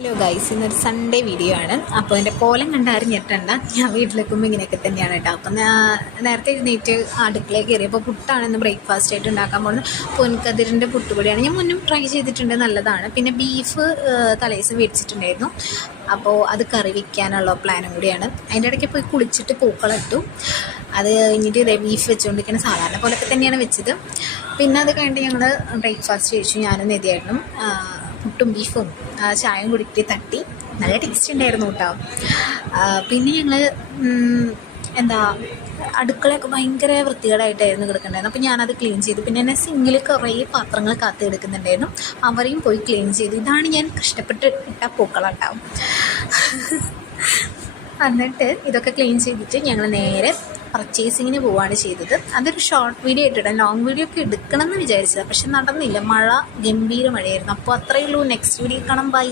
Hello guys, ഇന്നൊരു Sunday video ആണ്. അപ്പോൾ എൻ്റെ കോലം കണ്ട് അറിഞ്ഞിട്ടുണ്ട്. ഞാൻ വീട്ടിലേക്കുമ്പോൾ ഇങ്ങനെയൊക്കെ തന്നെയാണ് കേട്ടോ. അപ്പം നേരത്തെ എഴുന്നേറ്റ് അടുക്കളയിൽ കയറിയപ്പോൾ പുട്ടാണ് ബ്രേക്ക്ഫാസ്റ്റ് ആയിട്ട് ഉണ്ടാക്കാൻ പോകുന്നത്. പൊൻകതിരിൻ്റെ പുട്ടുപൊടിയാണ്. ഞാൻ മുന്നും ട്രൈ ചെയ്തിട്ടുണ്ട്, നല്ലതാണ്. പിന്നെ ബീഫ് തലേദിവസം മേടിച്ചിട്ടുണ്ടായിരുന്നു. അപ്പോൾ അത് കറി വയ്ക്കാനുള്ള പ്ലാനും കൂടിയാണ്. അതിൻ്റെ ഇടയ്ക്ക് പോയി കുളിച്ചിട്ട് പൂക്കളിട്ടു. അത് കഴിഞ്ഞിട്ട് ഇതേ ബീഫ് വെച്ചുകൊണ്ടിരിക്കുന്ന സാധാരണ പോലൊക്കെ തന്നെയാണ് വെച്ചത്. പിന്നെ അത് കഴിഞ്ഞിട്ട് ഞങ്ങൾ ബ്രേക്ക്ഫാസ്റ്റ് കഴിച്ചു. ഞാനും നെതിയായിട്ടും പുട്ടും ബീഫും ചായയും കുടിക്കി തട്ടി. നല്ല ടേസ്റ്റ് ഉണ്ടായിരുന്നു കേട്ടോ. പിന്നെ ഞങ്ങൾ അടുക്കളയൊക്കെ ഭയങ്കര വൃത്തികേടായിട്ടായിരുന്നു കിടക്കുന്നുണ്ടായിരുന്നു. അപ്പോൾ ഞാനത് ക്ലീൻ ചെയ്തു. പിന്നെ എന്നെ സിങ്കിൽ കുറേ പാത്രങ്ങൾ കാത്തു കിടക്കുന്നുണ്ടായിരുന്നു, അവരെയും പോയി ക്ലീൻ ചെയ്തു. ഇതാണ് ഞാൻ കഷ്ടപ്പെട്ട് ഇട്ട പൂക്കളാട്ടാവും. എന്നിട്ട് ഇതൊക്കെ ക്ലീൻ ചെയ്തിട്ട് ഞങ്ങൾ നേരെ പർച്ചേസിങ്ങിന് പോവുകയാണ് ചെയ്തത്. അതൊരു ഷോർട്ട് വീഡിയോ ഇട്ടിടാം, ലോങ് വീഡിയോ ഒക്കെ എടുക്കണം എന്ന് വിചാരിച്ചത്, പക്ഷെ നടന്നില്ല. മഴ, ഗംഭീര മഴയായിരുന്നു. അപ്പോൾ അത്രയേ ഉള്ളൂ. നെക്സ്റ്റ് വീഡിയോ കാണാം. ബൈ.